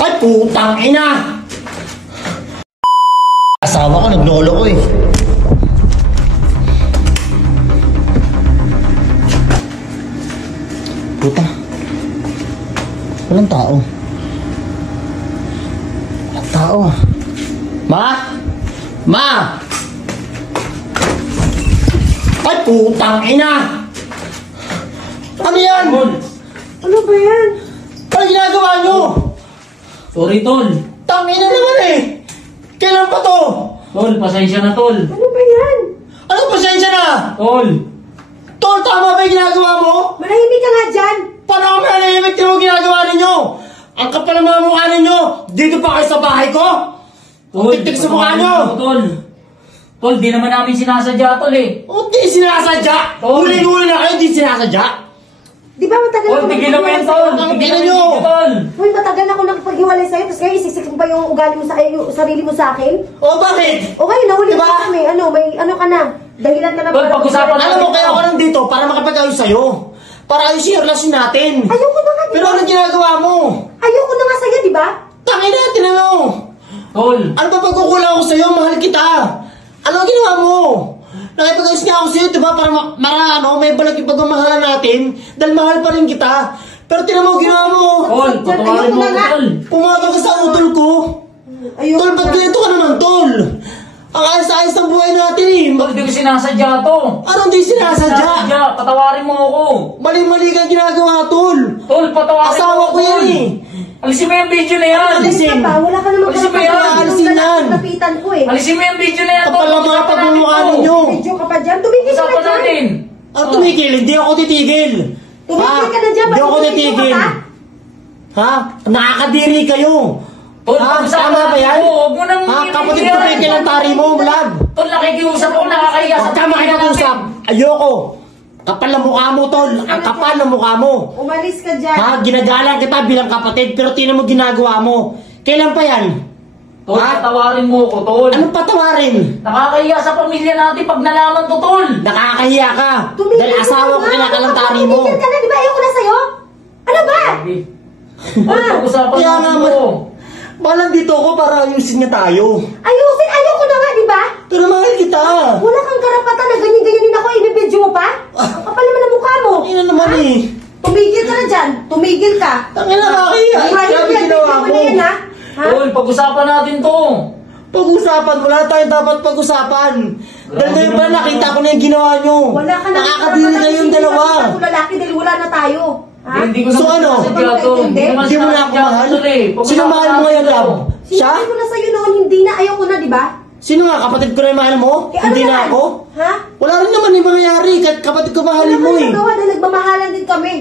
Ay, putang ina! Asawa ko, naglolo ko eh. Puta. Walang tao. Walang tao. Ma? Ma! Ay, putang ina! Ano yan? Ano ba yan? Ano ginagawa nyo? Sorry, Tol. Tangina naman eh! Kailan pa to? Tol, pasensya na, Tol. Ano ba yan? Ano pasensya na? Tol. Tol, tama ba yung ginagawa mo? Manahimik ka nga dyan! Paano kami nanahimik? Tino mo ginagawa ninyo? Ang kapal ng mga mukha ninyo! Dito pa kayo sa bahay ko? Tol, Tik-tik sa mukha nyo! Tol. Tol, di naman namin sinasadya, Tol eh. O di sinasadya! Tol. Huli-huli na kayo, di sinasadya! Di ba matagal Tol, ako tigilan mo yan, Tol. Ang Tigilan nyo. mo, Tol. Uy, matagal na ako nakipaghiwalay sa'yo, tapos ngayon isisik mo pa yung ugali mo sa yung sarili mo sa akin? O bakit? O ngayon, nahuli Diba? mo kami. Ano, may ano ka na? Dahilan ka na Tol, pag-usapan Alam mo, kaya ako nandito para makapag-ayos sa'yo. Para ayos yung relasyon natin. Ayoko na nga, di Pero ba? ano ginagawa mo? Ayoko na nga sa'yo, di ba? Tangin natin ano? Tol. Ano ba pagkukulang ako sa'yo? Mahal kita. Ano ang ginawa mo? Nakipag-ayos nga ako sa'yo, diba? Para may balik yung pagmamahalan natin. Dahil mahal pa rin kita. Pero tinan mo, ginawa mo. Tol, patawarin mo Ayoko na ako, nga. Tol. Pumatong ka sa utol ko. Ayoko Tol, ba't na. ganito ka naman, Tol? Ang ayos-ayos ng buhay natin eh. Tol, di ko sinasadya to. Anong di sinasadya? Patawarin mo ako. Mali-mali kang ginagawa, Tol. Tol, patawarin Asawa mo ko ako, yan Tol. eh. Alisin mo yung video na yan. Alisin. Alisin ka pa, wala ka namang Alisin mo yan. Alisin yan. Lapitan ko eh. Alisin mo yung video na yan, Tol. Kapal ang mga pagmumukha Pag-usapan natin to. ninyo. Video ka pa dyan, tumigil ka na Pag-usapan dyan. natin. Ang tumigil, hindi ako titigil. Tumigil ka na dyan, Hindi ako bakit tumigil titigil. ka Ha? Nakakadiri kayo. Tol, Ha? pag-usapan Tama ba natin yan? to. Huwag mo nang Ha? Kapatid yan. ko peke ng tari mo, Vlad. Tol, nakikiusap ako, nakakahiya sa Huwag ka pamilya makipag-usap. natin. Ayoko. Kapal ng mukha mo, Tol. Ang kapal ng mukha mo. Umalis ka dyan. Ha? Ginagalang kita bilang kapatid, pero tinan mo ginagawa mo. Kailan pa yan? Tol, Ha? patawarin mo ako, Tol. Anong patawarin? Nakakahiya sa pamilya natin pag nalaman to, Tol. Nakakahiya ka. Tumigil Dahil ka asawa na ko nga. kinakalantari mo. Tumigil ka na, di ba? Ayoko na sa'yo. Ano ba? Tol, pag-usapan Kaya natin nga, to. Balang dito ako para ayusin niya tayo. Ayusin, ayoko na nga, di ba? Pero mahal kita. Wala kang karapatan na ganyan-ganyanin ako, inibidyo mo pa? Ang kapal naman ang mukha mo. Ina naman Ha? eh. Tumigil ka na dyan. Tumigil ka. Tangina nakakahiya. Ayusin Grabe yan, ginawa video mo mo. na yan, ha? Ha? Tol, pag-usapan natin to. Pag-usapan, wala tayong dapat pag-usapan. Dahil ngayon pa nakita ko na yung ginawa nyo. Wala ka na. Nakakadiri kayong dalawa. Hindi lalaki dahil wala na tayo. Ha? Hindi ko So naman ano? sinasadya to. Hindi naman Hindi mo na ako sinasadya to, mahal? Tol, eh. Sino Pag-usapan mahal mo natin ngayon, to. Lab? Siya? Sinabi ko na sa'yo noon, hindi na, ayoko na, di ba? Sino nga? Kapatid ko na yung mahal mo? Eh, Hindi ano na yan? ako? Ha? Wala rin naman yung mangyayari. Kahit kapatid ko mahalin mo eh. Wala kang nagawa dahil nagmamahalan din kami.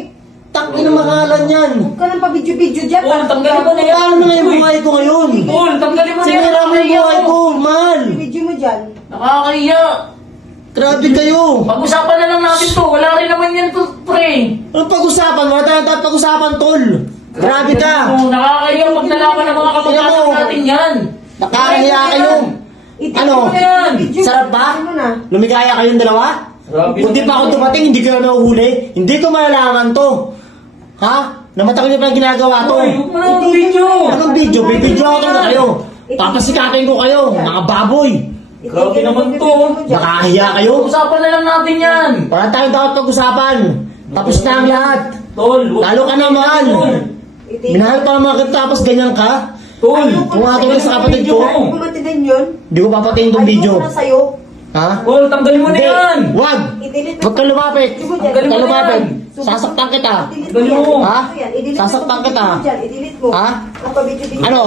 Takli na mahalan yan. Huwag ka nang pabidyo-bidyo dyan. Tol, tanggalin mo na yan. Paano na yung buhay ko ngayon? Tol, tanggalin mo na yan. Sinira mo yung Nakakahiya buhay ko, mahal. Video mo dyan. Nakakahiya. Grabe kayo. Pag-usapan na lang natin to. Wala rin naman yan to, pre. Anong pag-usapan? Wala tayong dapat pag-usapan, Tol. Grabe ka. Nakakahiya pag nalaman ng mga kamag-anak Tingnan mo. natin yan. Nakakahiya kayo. Ano? mo na yan. Video Sarap ba? mo na. Lumigaya kayong dalawa? Grabe Kung di naman pa ako to. dumating, hindi ko na nahuhuli. Hindi ko malalaman to. Ha? Namatagal niyo pa yung ginagawa to. Uy, huwag mo na ang video. Anong video? Bibidyo ako na kayo. Papasikatin ko kayo, mga baboy. Grabe naman to. Nakakahiya kayo. Pag-usapan na lang natin yan. Wala tayong dapat pag-usapan. Tapos na ang lahat. Tol, huwag Lalo ka naman. Tol. Minahal pa naman kita tapos ganyan ka. Tol. Kung nga tungkol sa kapatid ko, Hindi ko matinan yun. hindi ko papatingin tong video. Ayoko na sa'yo. Ha? Tol, tanggalin mo na Hindi. yan. Wag! I-delete mo. Huwag ka lumapit. Tanggalin Huwag ka mo na lumapit. yan. Sasaktan kita. I-delete Tanggalin mo. yan. Ha? I-delete mo. Sasaktan kita. I-delete mo. Ha? Ang pabidyo-bidyo. Ano?